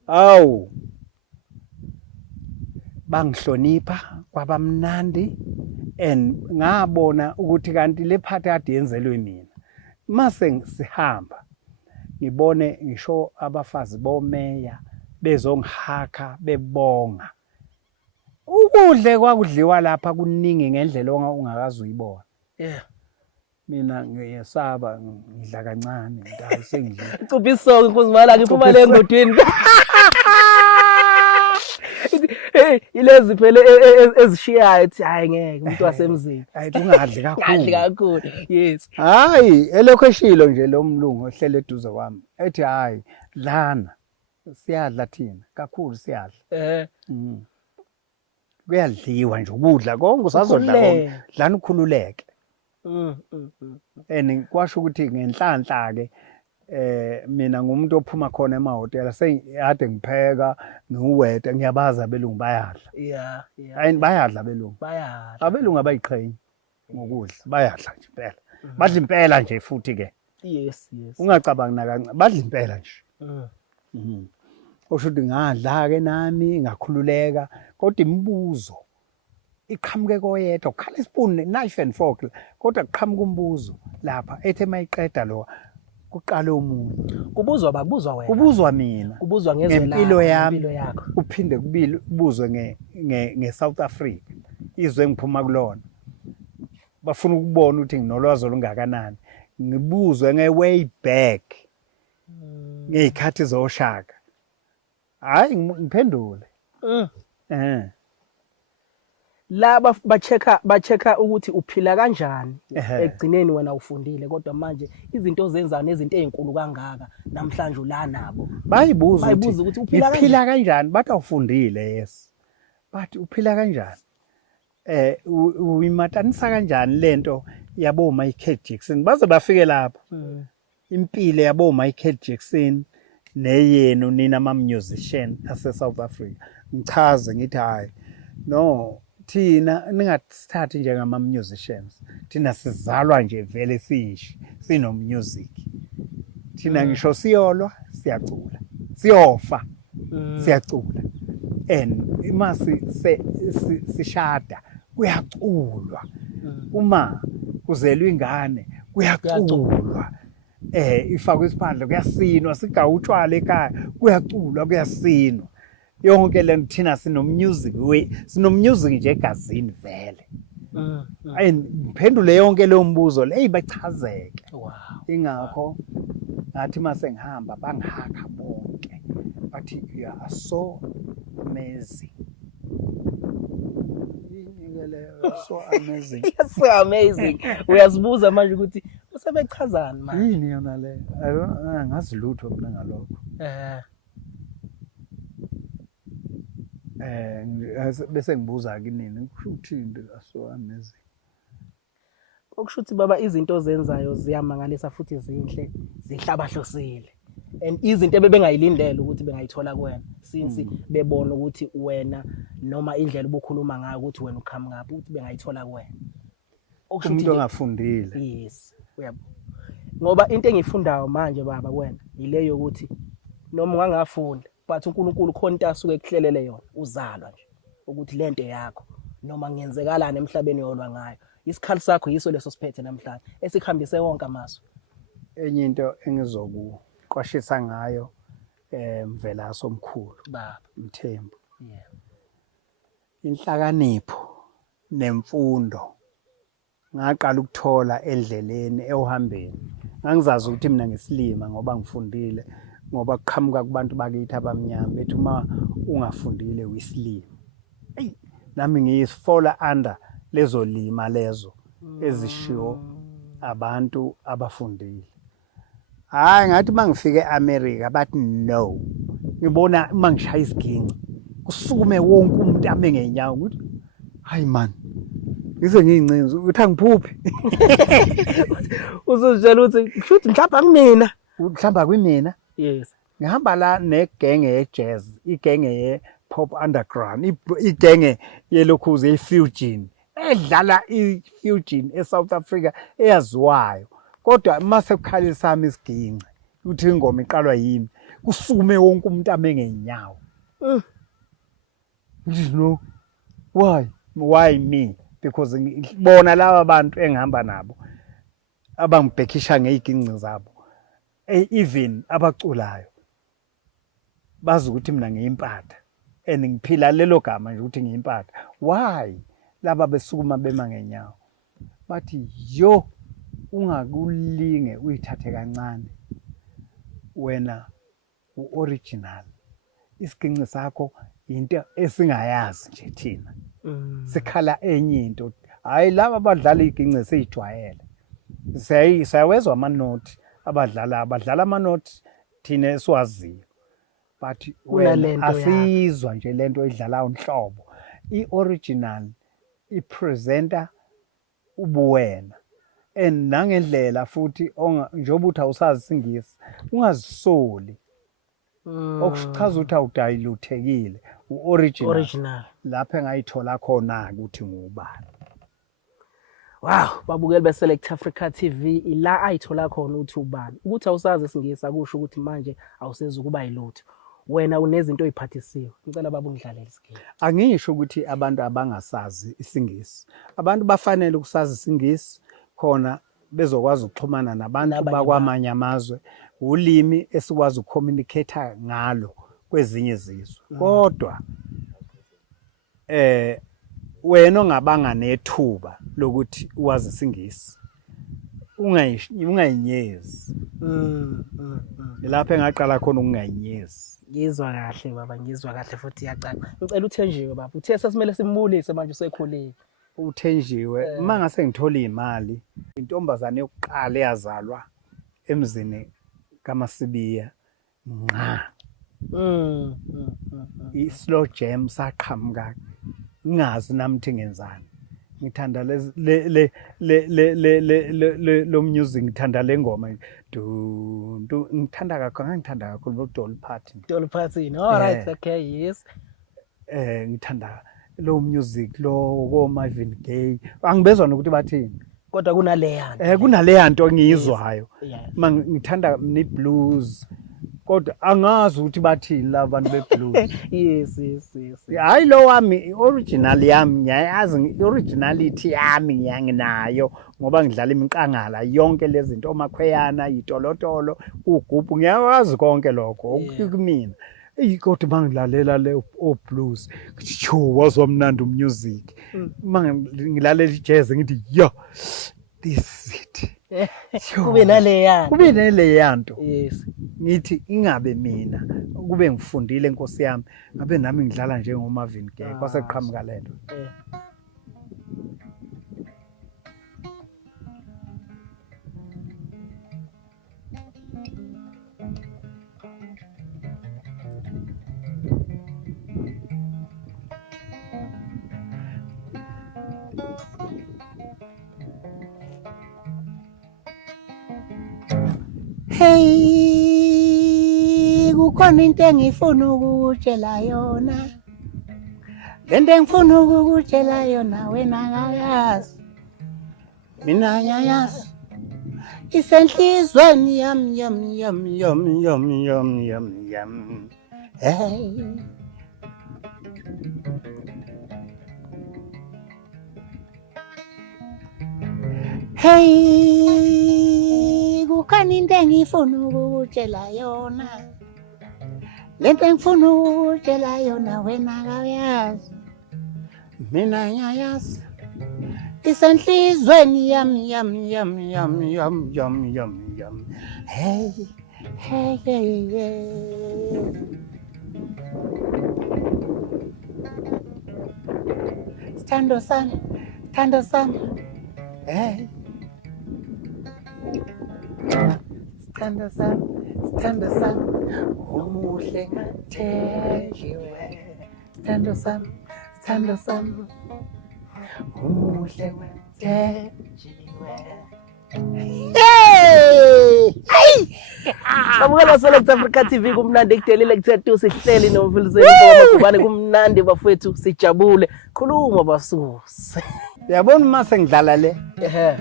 Awu. Bangihlonipha kwabamnandi and ngabona ukuthi kanti le phathi kade yenzelwe mina. Mase sihamba ngibone ngisho abafazi bomeya bezongihaka bebonga. Ukudle kwakudliwa lapha kuningi ngendlela ongakazi uyibona. Yeah. Mina ngiyesaba ngidla kancane ngidala sengidla. Icupha isonke nkuzimala ngiphuma le ngodweni. Hey, ilezi phela ezishiyayo ethi hayi ngeke umuntu wasemzini. Hayi ungadli kakhulu. Ngadli kakhulu. Yes. Hayi elokho eshilo nje lo mlungu ohlele eduze kwami. Ethi hayi dlana. Siyadla thina kakhulu siyadla. Kuyadliwa nje ukudla konke usazodla konke. Dlana ukhululeke. Kwasho ukuthi ngenhlanhla ke mina ngumuntu ophuma khona emahotela sengiyade ngipheka ngiweta ngiyabaza abelungu bayadla. Yeah. Hayi bayadla abelungu. Bayadla. Abelungu abayiqhenyi ngokudla bayadla nje impela. Badla impela nje futhi ke. Yes. Ungacabangi nakancane badla impela nje. Osho ukuthi ngadla ke nami ngakhululeka kodwa imibuzo iqhamuke koyedwa ukhala ispoon knife and fork kodwa kuqhamuka umbuzo lapha ethe mayiqeda lo kuqala umuntu kubuzwa bakubuzwa wena kubuzwa mina kubuzwa ngempilo yami yakho kuphinde kubuzwe nge-South Africa izwe ngiphuma kulona bafuna ukubona ukuthi nginolwazi olungakanani ngibuzwe nge-way back ngezikhathi zoshaka hayi ngiphendule laba bacheka ukuthi uphila kanjani egcineni wena ufundile kodwa manje izinto zenza nezinto ezinkulu kangaka namhlanje ula nabo bayibuza ukuthi uphila kanjani bathi awufundile yes bathi uphila kanjani uyimatanisa kanjani lento yabo Michael Jackson baze bafike lapho impilo yabo Michael Jackson neyenu nina ama musician ase South Africa ngichaze ngithi hayi no thina ningasithathi njengama musicians thina sizalwa nje vele sino music thina ngisho siyolwa siyacula siyofa siyacula and imasi sishada kuyaculwa uma kuzelwe ingane kuyaculwa ifakwe isiphandla kuyasinwa sigawutshwala ekhaya kuyaculwa kuyasinwa yonke lento thina sino music nje egazini vele ayiphendule yonke leyo mbuzo le bachazeke ingakho ngathi mase ngihamba bangihaka bonke bathi you are so amazing So amazing. So amazing. Uyazibuza manje ukuthi usebechazani manje. Yini yona le? Angazi lutho mina ngalokho. Bese ngibuza kinini kusho uthini so amazing. Okusho ukuthi baba izinto ozenzayo ziyamangalisa futhi zinhle, zihlabahlosile. And izinto ebebengayilindele ukuthi bengayithola kuwena since bebona ukuthi wena noma indlela obukhuluma ngayo ukuthi wena ukhama ngaphi ukuthi bengayithola kuwena. Umuntu ongafundile. Yes, uyabo. Ngoba into engiyifundayo manje baba kuwena ileyo ukuthi noma ungangafunda but uNkulunkulu khona into asuke ekuhlelele yona uzalwa nje ukuthi lento yakho noma ngenzekalana emhlabeni yolwa ngayo. Isikhali sakho yiso leso siphethe namhlanje esikhambise wonke amazwi. Enye into engizokuqwashisa ngayo mvelaso omkhulu baba Mthembu. Yeah. Inhlakanipho nemfundo ngaqala ukuthola endleleni ehambeni. Ngangizazi ukuthi mina ngisilima ngoba ngifundile ngoba kuqhamuka kubantu bakithi abamnyama bethi uma ungafundile uyisilima. Nami ngiyifola under lezo lima lezo ezishiwo abantu abafundile. Hayi ngathi mangifike eAmerica bathi no. Ngibona mangishaya isiginci kusukume wonke umuntu ame ngenyawo ukuthi hayi man ngize ngiyincinzi uthi angiphuphi. Uzozitshela ukuthi kushuthi mhlawumbe kumina. Mhlawumbe kumina. Yes. Ngihamba la negenge ye-jazz, igenge ye-pop underground, igenge yelokhuze ye-fusion. Edlala i-fusion eSouth Africa eyaziwayo. Kodwa mase kukhalisa sami isiginci ukuthi ingoma iqalwa yimi kusukume wonke umuntu ame ngenyawo. No. Why me? Because ngibona laba bantu engihamba nabo abangibhekisha ngeziginci zabo. Even abaculayo bazi ukuthi mina ngiyimpatha and ngiphila lelo gama nje ukuthi ngiyimpatha. Why laba besukuma bema ngenyawo bathi yo ungakulinge uyithathe kancane wena uoriginal isiginci sakho into esingayazi nje thina sikhala enye into hayi laba abadlala iginci esijwayele sayawezwa amanothi abadlala amanothi thina esiwaziyo but wena asizwa nje lento edlalayo inhlobo ioriginal ipresenta ubuwena and nangendlela futhi njengoba uthi awusazi isingisi ungazisoli okuchaza ukuthi awudiluthekile uoriginal lapha engayithola khona ukuthi ngubani. Wow, babukeli beSelect Africa TV ila ayithola khona ukuthi ubani. Ukuthi awusazi isingisi akusho ukuthi manje awusezi ukuba yilutho. Wena unezinto eziphathisiwe. Ngicela baba ungidlalele isigisi. Angisho ukuthi abantu abangasazi isingisi. Abantu bafanele ukusazi isingisi khona bezokwazi ukuxhumana nabantu bakwamanye amazwe. Ulimi esikwazi ukucommunicate ngalo kwezinye izizwe. Kodwa wena ongabanga nethuba lokuthi uwazi isingisi ungayinyezi. Lapha engaqala khona ukungayinyezi. Ngizwa kahle baba, ngizwa kahle futhi iyacaca. Ngicela uThenjiwe baba. Uthe sesimele simbulise manje usekhulile. uThenjiwe mangase ngithola imali intombazane yokuqala eyazalwa emzini kaMasibiya nqa slow jam saqhamuka ngazi namthi ngenzani ngithanda lo music ngithanda lengoma du ngithanda kakhulu uDolly Parton. Dolly Parton. All right, okay, yes. Ngithanda lo music lo ko Marvin Gaye angibezwa nokuthi bathini kodwa kunaleya kunaleya nto ngiyizwayo ngithanda ni blues kodwa angazi ukuthi bathini la bantu be blues. Yes. Hayi lo wami original yami ngiyayazi originality yami ngiyanginayo ngoba ngidlala imiqangala yonke lezi zinto omakhweyana itolotolo ugubhu ngiyawazi konke lokho kumina. Kodwa bangilalela le o blues ngithi wazwa mnandi music mangilalela ijazz ngithi yo this is it. Kube naleya nto. Yes. Ngithi ingabe mina kube ngifundile inkosi yami ngabe nami ngidlala njengo Marvin Gaye kwaseqhamuka lento. Hey, kukhona into engifuna ukutshela yona. Lento engifuna ukutshela yona wena akayazi. Mina ngiyayazi. Isenhlizweni yami yami yami yami yami yami yami yami. Hey. Hey, kukhona into engifuna ukutshela yona. Lento engifuna ukutshela yona wena akayazi. Mina ngiyayazi. Isenhlizweni yami yami yami yami yami yami yami yami. Hey, hey, hey, hey. Sithando sami, sithando sami. Hey. Sithando sami, sithando sami. Umuhle ngathejiwe. Sithando sami, sithando sami. Umuhle ngathejiwe. Hey! Hey! Babukela Select Africa TV kumnandi ekudelile kuthethu sihleli noMfiliseni MAGUBANE kumnandi bafowethu sijabule. Khuluma basuse. Uyabona mase ngidlala le? Ehe.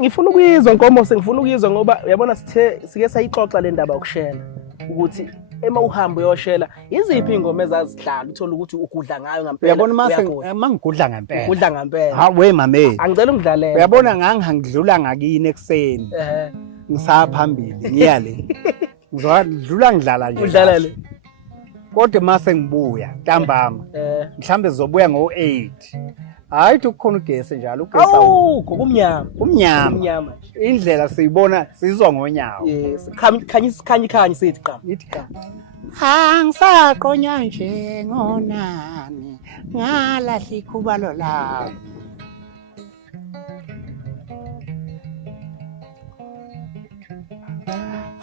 Ngifuna ukuyizwa Nkomo sengifuna ukuyizwa ngoba uyabona sike sayixoxa le ndaba yokushela ukuthi ema uhambo uyoshela iziphi ingoma ezazidlala uthola ukuthi ukudla ngayo ngempela. Uyabona mangigudla ngempela. Ukudla ngempela. Ha we mame. Angicela ungidlalele. Uyabona ngangidlula ngakini ekseni. Ehe. Ngisaphambili ngiyale. Ngizodlula ngidlala nje. Udlalele. Kodwa mase ngibuya ntambama. Mhlambe zobuya ngo8. Hayi ukukhona ugesi njalo ugesi awu kumnyama umnyama indlela siyibona sizwa ngonyawo yes khanya sithi qha nithi qha angisaqonya nje ngonani ngalahla ikhubalo lami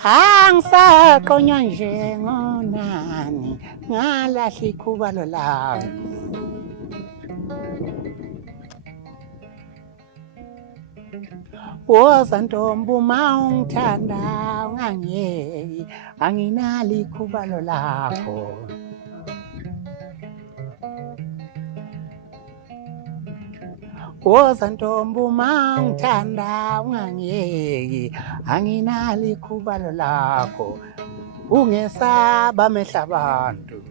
angisaqonya nje ngonani ngalahla ikhubalo lami woza ntombi uma ungithanda ungangiyeki anginalo ikhubalo lakho woza ntombi uma ungithanda ungangiyeki anginalo ikhubalo lakho ungesaba amehla abantu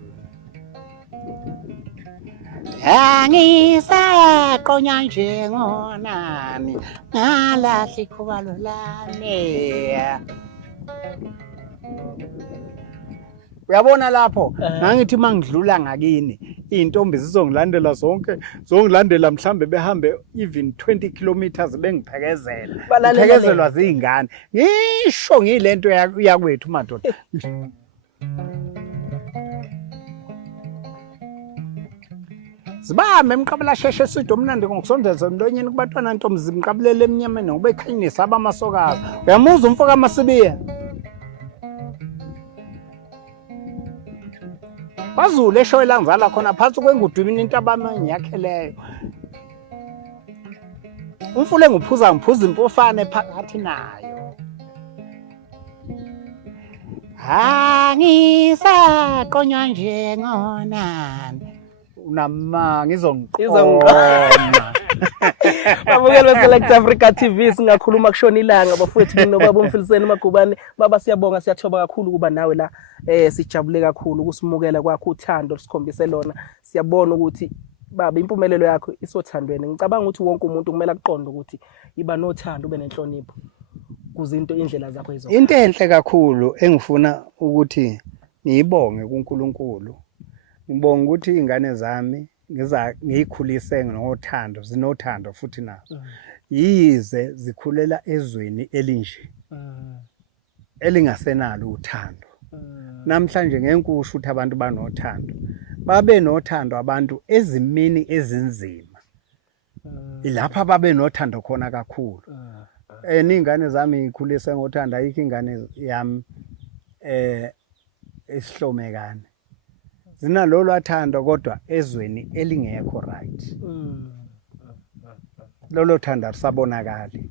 angisaqonya nje ngonani ngalahla ikhubalo lami uyabona lapho ngangithi mangidlula ngakini intombi zizongilandela zongilandela mhlambe behambe even 20 kilometers bengiphekezela ngiphekezelwa zingane ngisho ngilento yakwethu madoda Zibambe Mqabula sheshe sido mnandi ngokusondeza emlonyeni kubatwana ntombi zimqabulele eminyameni ngoba ekhanyisa abamasokazi uyamuza umfoka amasibiya Bazule eshoyela ngizala khona phansi kwengudwini intabama ngiyakheleyo Umfule ngiphuza impofane phakathi nayo Angisaqonya nje ngonani unama ngizongiqoma Babukela Select Africa TV singakhuluma kushona ilanga bafowethu nobaba uMfiliseni MAGUBANE baba siyabonga siyathoba kakhulu kuba nawe la sijabule kakhulu ukusimukela kwakho uthando sikhombise lona siyabona ukuthi baba impumelelo yakho isothandweni ngicabanga ukuthi wonke umuntu kumele aqonde ukuthi iba nothando ube nenhlonipho kuzinto indlela zakho izo into enhle kakhulu engifuna ukuthi ngiyibonge kuNkulunkulu ngibonga ukuthi ingane zami ngiyikhulise ngothando zinothando futhi nazo yize zikhulela ezweni elinje elingasenalo uthando namhlanje ngenkusho ukuthi abantu banothando babe nothando abantu ezimini ezinzima ilapha babe nothando khona kakhulu ingane zami ngikhulise ngothando ayikho ingane yami esihlomekane zinalolu athando kodwa ezweni elingekho right lolo thando asabonakali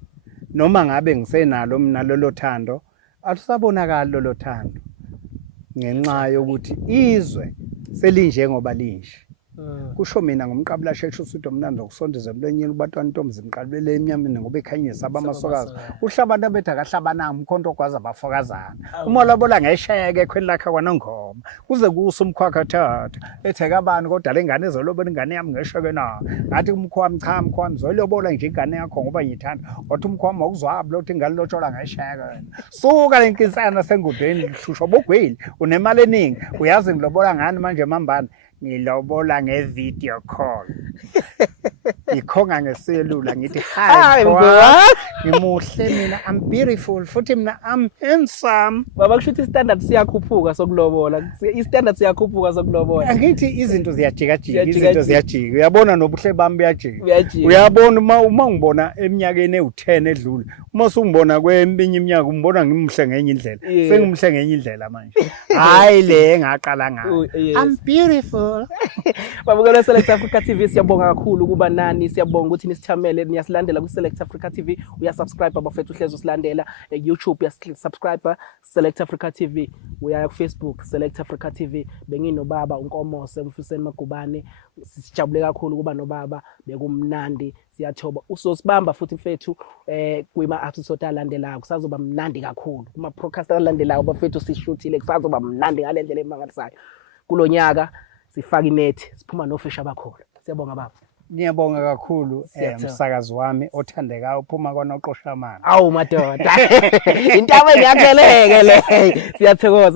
noma ngabe ngisenalo mina lolo thando alusabonakali lolo thando ngenxa yokuthi izwe selinje ngoba linje. Kusho mina ngomqabula sheshe usuthi omnandi okusondeza emlonyeni kubatwana intombi zimqalibele emnyameni ngoba ekhanyisa abamasokazi. Uhlabana bethi akahlabana umkhonto kwaza abafokazana. Uma lobola ngesheke ekhweni lakhe kwanongoma. Kuze kusa umkhwakha thatha. Etheka abantu kodwa lengane ezolobola ingane yami ngesheke na. Ngathi umkhwami cha umkhwami zolobola nje ingane yakho ngoba ngiyithanda. Wathi umkhwami awuzwaba lothi ingane lotshola ngesheke. Suka lenkisana sengudeni lishusho bogweli unemali eningi. Uyazi ngilobola ngani manje mambana. Ngilobola nge-video call. Ngikhonga ngeselula ngithi hi ngimuhle mina I'm beautiful futhi mina I'm handsome. Baba kushuthi standard siyakhuphuka sokulobola. I-standard siyakhuphuka sokulobola. Angithi izinto ziyajika izinto ziyajika. Uyabona nobuhle bami buyajika. Uyabona uma ungibona eminyakeni ewu10 edlule. Uma usungibona kweminye iminyaka umbona ngimhle ngenye indlela. Sengimhle ngenye indlela manje. Hayi le engaqala ngayo. I'm beautiful. Babukela Select Africa TV siyabonga kakhulu kuba nani siyabonga ukuthi nisithamele niyasilandela ku Select Africa TV uyasubscribe abafethu uhlezi usilandela YouTube uyasubscribe Select Africa TV uyaya ku Facebook Select Africa TV benginobaba uNkomose Mfuseni Magubane sijabule kakhulu kuba nobaba bekumnandi siyathoba usosibamba futhi mfethu kwima episode alandelayo kusazoba mnandi kakhulu kuma broadcast alandelayo abafethu sishuthile kusazoba mnandi ngalendlela emangalisayo kulonyaka sifaka inethi siphuma nofisha bakhona siyabonga baba ngiyabonga kakhulu umsakazi wami othandekayo uphuma kwanoqosha amana awu madoda intaba ngiyakheleke le siyathokoza